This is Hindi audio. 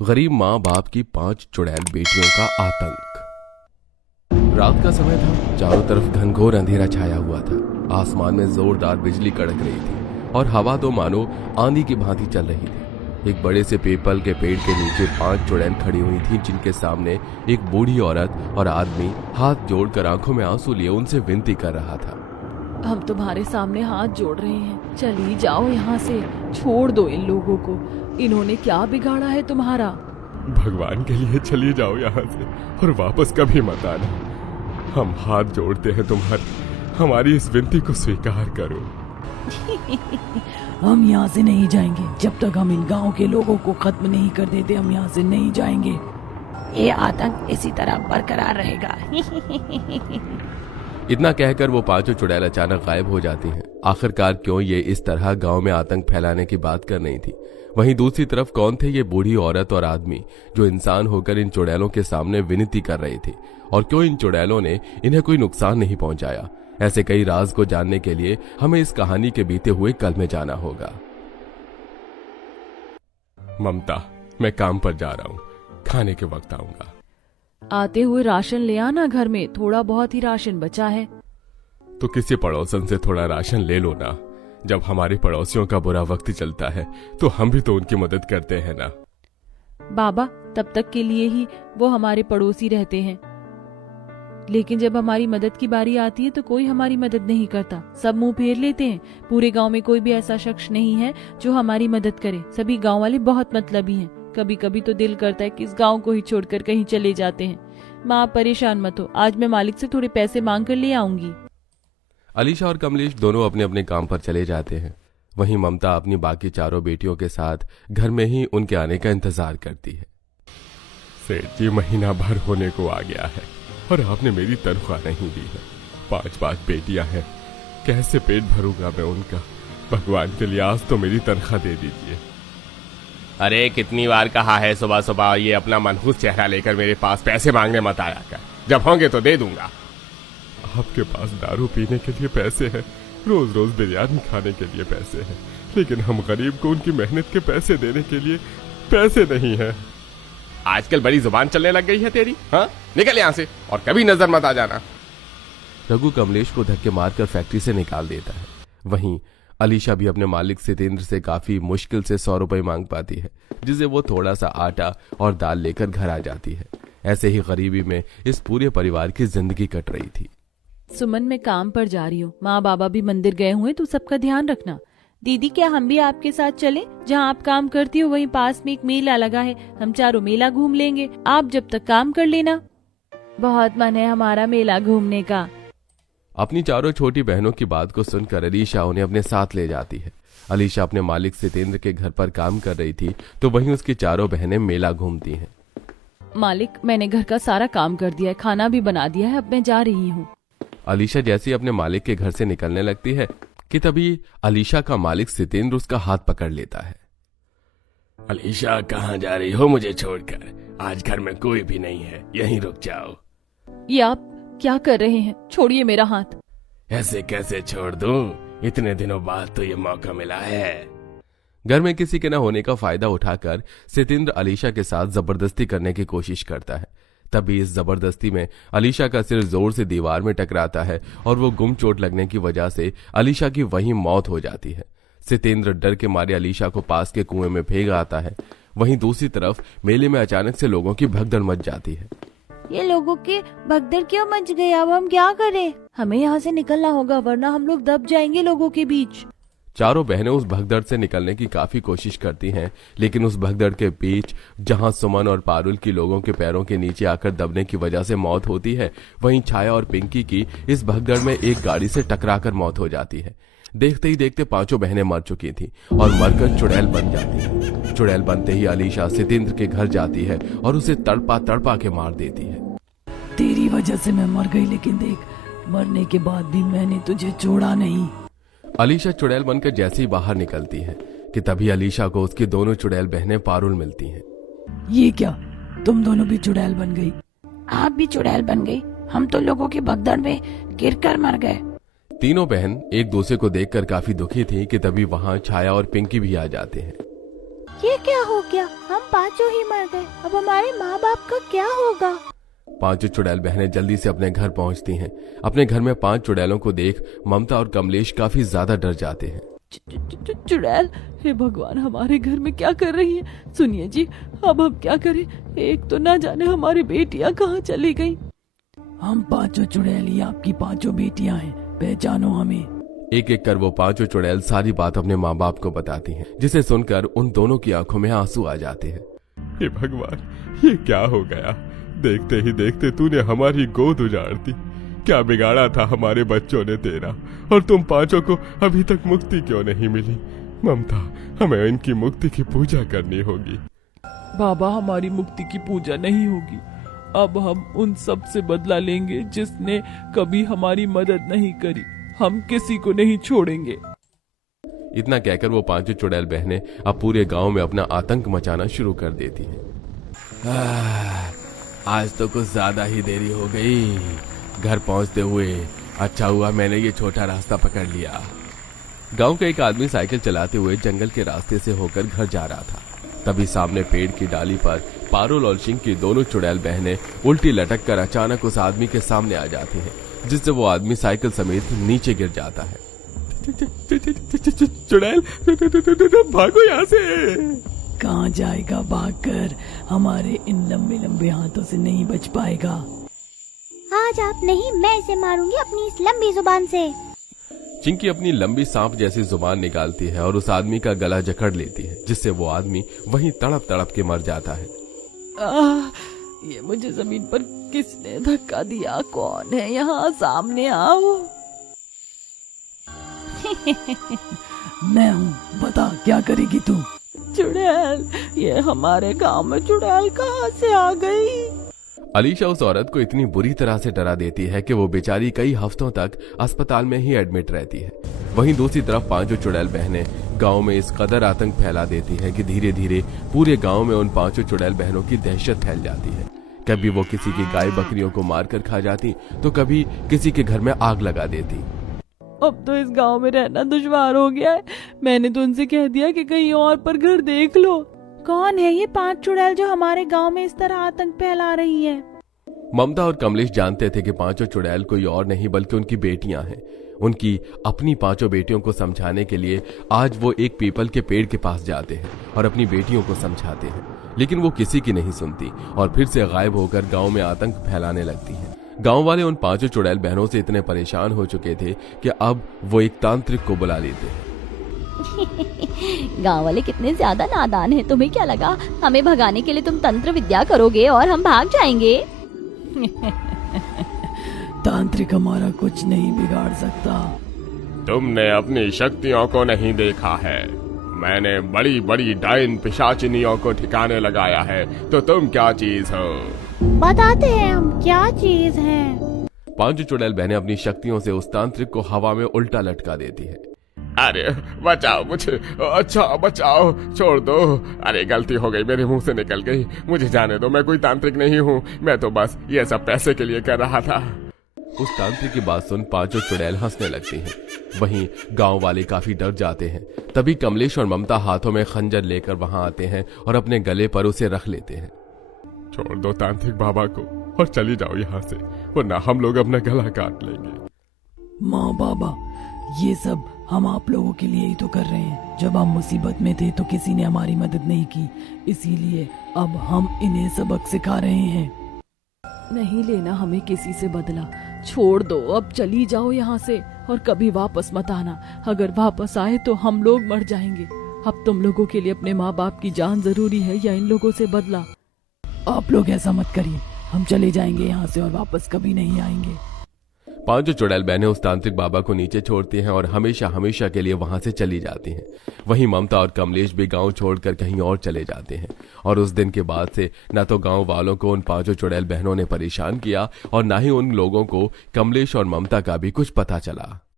गरीब माँ बाप की 5 चुड़ैल बेटियों का आतंक। रात का समय था, चारों तरफ घनघोर अंधेरा छाया हुआ था। आसमान में जोरदार बिजली कड़क रही थी और हवा तो मानो आंधी की भांति चल रही थी। एक बड़े से पीपल के पेड़ के नीचे 5 चुड़ैल खड़ी हुई थीं, जिनके सामने एक बूढ़ी औरत और आदमी हाथ जोड़कर आंखों में आंसू लिए उनसे विनती कर रहा था। हम तुम्हारे सामने हाथ जोड़ रहे हैं, चली जाओ यहाँ से, छोड़ दो इन लोगों को। इन्होंने क्या बिगाड़ा है तुम्हारा? भगवान के लिए चली जाओ यहाँ से और वापस कभी मत आना। हम हाथ जोड़ते हैं तुम्हारे, हमारी इस विनती को स्वीकार करो। हम यहाँ से नहीं जाएंगे जब तक हम इन गांव के लोगों को खत्म नहीं कर देते। हम यहाँ से नहीं जाएंगे। ये आतंक इसी तरह बरकरार रहेगा। इतना कहकर वो 5 चुड़ैल अचानक गायब हो जाती हैं। आखिरकार क्यों ये इस तरह गांव में आतंक फैलाने की बात कर रही थी। वहीं दूसरी तरफ कौन थे ये बूढ़ी औरत और आदमी जो इंसान होकर इन चुड़ैलों के सामने विनती कर रहे थे, और क्यों इन चुड़ैलों ने इन्हें कोई नुकसान नहीं पहुंचाया। ऐसे कई राज को जानने के लिए हमें इस कहानी के बीते हुए कल में जाना होगा। ममता, मैं काम पर जा रहा हूँ, खाने के वक्त आऊंगा। आते हुए राशन ले आना, घर में थोड़ा बहुत ही राशन बचा है। तो किसी पड़ोसन से थोड़ा राशन ले लो ना। जब हमारे पड़ोसियों का बुरा वक्त चलता है तो हम भी तो उनकी मदद करते हैं ना। बाबा, तब तक के लिए ही वो हमारे पड़ोसी रहते हैं, लेकिन जब हमारी मदद की बारी आती है तो कोई हमारी मदद नहीं करता। सब मुंह फेर लेते हैं। पूरे गांव में कोई भी ऐसा शख्स नहीं है जो हमारी मदद करे। सभी गांव वाले बहुत मतलबी हैं। कभी कभी तो दिल करता है कि इस गांव को ही छोड़कर कहीं चले जाते हैं। माँ, परेशान मत हो, आज मैं मालिक से थोड़े पैसे मांग कर ले आऊंगी। अलीशा और कमलेश दोनों अपने अपने काम पर चले जाते हैं। वहीं ममता अपनी बाकी चारों बेटियों के साथ घर में ही उनके आने का इंतजार करती है। सेठ जी, महीना भर होने को आ गया है और आपने मेरी तनख्वाह नहीं दी है। 5 बेटियां हैं, कैसे पेट भरूंगा मैं उनका। भगवान के लिए आज तो मेरी तनख्वाह दे दीजिए। अरे कितनी बार कहा है सुबह सुबह ये अपना मनहूस चेहरा लेकर मेरे पास पैसे मांगने मत आया कर। जब होंगे तो दे दूंगा। आपके पास दारू पीने के लिए पैसे हैं, रोज रोज बिरयानी खाने के लिए पैसे हैं, लेकिन हम गरीब को उनकी मेहनत के पैसे देने के लिए पैसे नहीं है। आजकल बड़ी जुबान चलने लग गई है तेरी। हाँ, निकल यहाँ से और कभी नजर मत आ जाना। रघु कमलेश को धक्के मारकर फैक्ट्री से निकाल देता है। वहीं अलीशा भी अपने मालिक सितेंद्र से काफी मुश्किल से 100 रुपए मांग पाती है, जिसे वो थोड़ा सा आटा और दाल लेकर घर आ जाती है। ऐसे ही गरीबी में इस पूरे परिवार की जिंदगी कट रही थी। सुमन, मैं काम पर जा रही हूँ। माँ बाबा भी मंदिर गए हुए, तू सबका ध्यान रखना। दीदी, क्या हम भी आपके साथ चलें? जहाँ आप काम करती हो वहीं पास में एक मेला लगा है, हम चारों मेला घूम लेंगे। आप जब तक काम कर लेना। बहुत मन है हमारा मेला घूमने का। अपनी चारों छोटी बहनों की बात को सुनकर अलीशा उन्हें अपने साथ ले जाती है। अलीशा अपने मालिक सितेंद्र के घर पर काम कर रही थी, तो वहीं उसकी चारों बहनें मेला घूमती हैं। मालिक, मैंने घर का सारा काम कर दिया है, खाना भी बना दिया है, अब मैं जा रही हूँ। अलीशा जैसे ही अपने मालिक के घर से निकलने लगती है कि तभी अलीशा का मालिक सितेंद्र उसका हाथ पकड़ लेता है। अलीशा, कहाँ जा रही हो मुझे छोड़कर? आज घर में कोई भी नहीं है, यहीं रुक जाओ। ये आप क्या कर रहे हैं? छोड़िए मेरा हाथ। ऐसे कैसे छोड़ दूं? इतने दिनों बाद तो ये मौका मिला है। घर में किसी के न होने का फायदा उठाकर सितेंद्र अलीशा के साथ जबरदस्ती करने की कोशिश करता है। तभी इस जबरदस्ती में अलीशा का सिर जोर से दीवार में टकराता है और वो गुम चोट लगने की वजह से अलीशा की वहीं मौत हो जाती है। सितेंद्र डर के मारे अलीशा को पास के कुएं में फेंक आता है। वहीं दूसरी तरफ मेले में अचानक से लोगों की भगदड़ मच जाती है। ये लोगों की भगदड़ क्यों मच गई? अब हम क्या करें? हमें यहाँ से निकलना होगा, वरना हम लोग दब जाएंगे लोगों के बीच। चारों बहनें उस भगदड़ से निकलने की काफी कोशिश करती हैं, लेकिन उस भगदड़ के बीच जहां सुमन और पारुल की लोगों के पैरों के नीचे आकर दबने की वजह से मौत होती है, वहीं छाया और पिंकी की इस भगदड़ में एक गाड़ी से टकराकर मौत हो जाती है। देखते ही देखते 5 बहनें मर चुकी थीं और मरकर चुड़ैल बन जाती हैं। चुड़ैल बनते ही अलीशा सितेंद्र के घर जाती है और उसे तड़पा तड़पा के मार देती है। तेरी वजह से मैं मर गई, लेकिन देख, मरने के बाद भी मैंने तुझे छोड़ा नहीं। अलीशा चुड़ैल बनकर जैसे ही बाहर निकलती है कि तभी अलीशा को उसकी दोनों चुड़ैल बहनें पारुल मिलती हैं। ये क्या, तुम दोनों भी चुड़ैल बन गई? आप भी चुड़ैल बन गई? हम तो लोगों की भगदड़ में गिरकर मर गए। तीनों बहन एक दूसरे को देखकर काफी दुखी थी कि तभी वहां छाया और पिंकी भी आ जाते हैं। ये क्या हो गया? हम पांचों ही मर गए। अब हमारे माँ बाप का क्या होगा? पांचों चुड़ैल बहनें जल्दी से अपने घर पहुंचती हैं। अपने घर में 5 चुड़ैलों को देख ममता और कमलेश काफी ज्यादा डर जाते हैं। चुड़ैल, हे भगवान, हमारे घर में क्या कर रही है? सुनिए जी, अब हम क्या करें? एक तो ना जाने हमारी बेटियां कहाँ चली गई। हम 5 चुड़ैल ही आपकी 5 बेटियां हैं, पहचानो हमें। एक एक कर वो 5 चुड़ैल सारी बात अपने माँ बाप को बताती हैं, जिसे सुनकर उन दोनों की आंखों में आंसू आ जाते हैं। हे भगवान, ये क्या हो गया? देखते ही देखते तूने हमारी गोद उजाड़ दी। क्या बिगाड़ा था हमारे बच्चों ने तेरा, और तुम 5 को अभी तक मुक्ति क्यों नहीं मिली? ममता, हमें इनकी मुक्ति की पूजा करनी होगी। बाबा, हमारी मुक्ति की पूजा नहीं होगी। अब हम उन सब से बदला लेंगे जिसने कभी हमारी मदद नहीं करी। हम किसी को नहीं छोड़ेंगे। इतना कहकर वो 5 चुड़ैल बहनें अब पूरे गांव में अपना आतंक मचाना शुरू कर देती हैं। आज तो कुछ ज्यादा ही देरी हो गई। घर पहुंचते हुए अच्छा हुआ मैंने ये छोटा रास्ता पकड़ लिया। गांव का एक आदमी साइकिल चलाते हुए जंगल के रास्ते से होकर घर जा रहा था। तभी सामने पेड़ की डाली पर पारुल और शिंग की दोनों चुड़ैल बहनें उल्टी लटक कर अचानक उस आदमी के सामने आ जाती हैं, जिससे वो आदमी साइकिल समेत नीचे गिर जाता है। चुड़ैल, भागो यहाँ से। कहाँ जाएगा भागकर? हमारे इन लंबे लंबे हाथों से नहीं बच पाएगा। आज आप नहीं, मैं इसे मारूंगी अपनी इस लंबी जुबान से। चिंकी अपनी लंबी सांप जैसी जुबान निकालती है और उस आदमी का गला जकड़ लेती है, जिससे वो आदमी वहीं तड़प तड़प के मर जाता है। ये मुझे जमीन पर किसने धक्का दिया? कौन है यहाँ? सामने आओ। मैं हूँ, बता क्या करेगी तू? चुड़ैल, ये हमारे गांव में चुड़ैल कहाँ से आ गई? अलीशा उस औरत को इतनी बुरी तरह से डरा देती है कि वो बेचारी कई हफ्तों तक अस्पताल में ही एडमिट रहती है। वहीं दूसरी तरफ 5 चुड़ैल बहनें गांव में इस कदर आतंक फैला देती हैं कि धीरे धीरे पूरे गांव में उन 5 चुड़ैल बहनों की दहशत फैल जाती है। कभी वो किसी की गाय बकरियों को मारकर खा जाती, तो कभी किसी के घर में आग लगा देती। अब तो इस गांव में रहना दुश्वार हो गया है। मैंने तो उनसे कह दिया कि कहीं और पर घर देख लो। कौन है ये 5 चुड़ैल जो हमारे गांव में इस तरह आतंक फैला रही है? ममता और कमलेश जानते थे कि 5 चुड़ैल कोई और नहीं बल्कि उनकी बेटियां हैं। उनकी अपनी 5 बेटियों को समझाने के लिए आज वो एक पीपल के पेड़ के पास जाते हैं और अपनी बेटियों को समझाते हैं, लेकिन वो किसी की नहीं सुनती और फिर से गायब होकर गांव में आतंक फैलाने लगती हैं। गांव वाले उन 5 चुड़ैल बहनों से इतने परेशान हो चुके थे कि अब वो एक तांत्रिक को बुला लेते हैं। गांव वाले कितने ज्यादा नादान हैं। तुम्हें क्या लगा हमें भगाने के लिए तुम तंत्र विद्या करोगे और हम भाग जाएंगे? तांत्रिक हमारा कुछ नहीं बिगाड़ सकता। तुमने अपनी शक्तियों को नहीं देखा है। मैंने बड़ी बड़ी डायन पिशाचिनियों को ठिकाने लगाया है, तो तुम क्या चीज हो? बताते हैं हम क्या चीज हैं। 5 चुड़ैल बहनें अपनी शक्तियों से उस तांत्रिक को हवा में उल्टा लटका देती है। अरे बचाओ मुझे, अच्छा बचाओ, छोड़ दो। अरे गलती हो गई, मेरे मुंह से निकल गई। मुझे जाने दो, मैं कोई तांत्रिक नहीं हूँ। मैं तो बस ये सब पैसे के लिए कर रहा था। उस तांत्रिक की बात सुन 5 चुड़ैल हंसने लगती हैं। वहीं गांव वाले काफी डर जाते हैं। तभी कमलेश और ममता हाथों में खंजर लेकर वहां आते हैं और अपने गले पर उसे रख लेते हैं। छोड़ दो तांत्रिक बाबा को और चली जाओ यहाँ से, वरना हम लोग अपना गला काट लेंगे। माँ बाबा, ये सब हम आप लोगों के लिए ही तो कर रहे हैं। जब हम मुसीबत में थे तो किसी ने हमारी मदद नहीं की, इसीलिए अब हम इन्हें सबक सिखा रहे हैं। नहीं लेना हमें किसी से बदला। छोड़ दो, अब चली जाओ यहाँ से और कभी वापस मत आना। अगर वापस आए तो हम लोग मर जाएंगे। अब तुम लोगों के लिए अपने माँ बाप की जान जरूरी है या इन लोगों से बदला? आप लोग ऐसा मत करिए, हम चले जाएंगे यहाँ से और वापस कभी नहीं आएंगे। 5 चुड़ैल बहनें उस तांत्रिक बाबा को नीचे छोड़ती हैं और हमेशा हमेशा के लिए वहां से चली जाती हैं। वहीं ममता और कमलेश भी गांव छोड़कर कहीं और चले जाते हैं और उस दिन के बाद से न तो गांव वालों को उन 5 चुड़ैल बहनों ने परेशान किया और न ही उन लोगों को कमलेश और ममता का भी कुछ पता चला।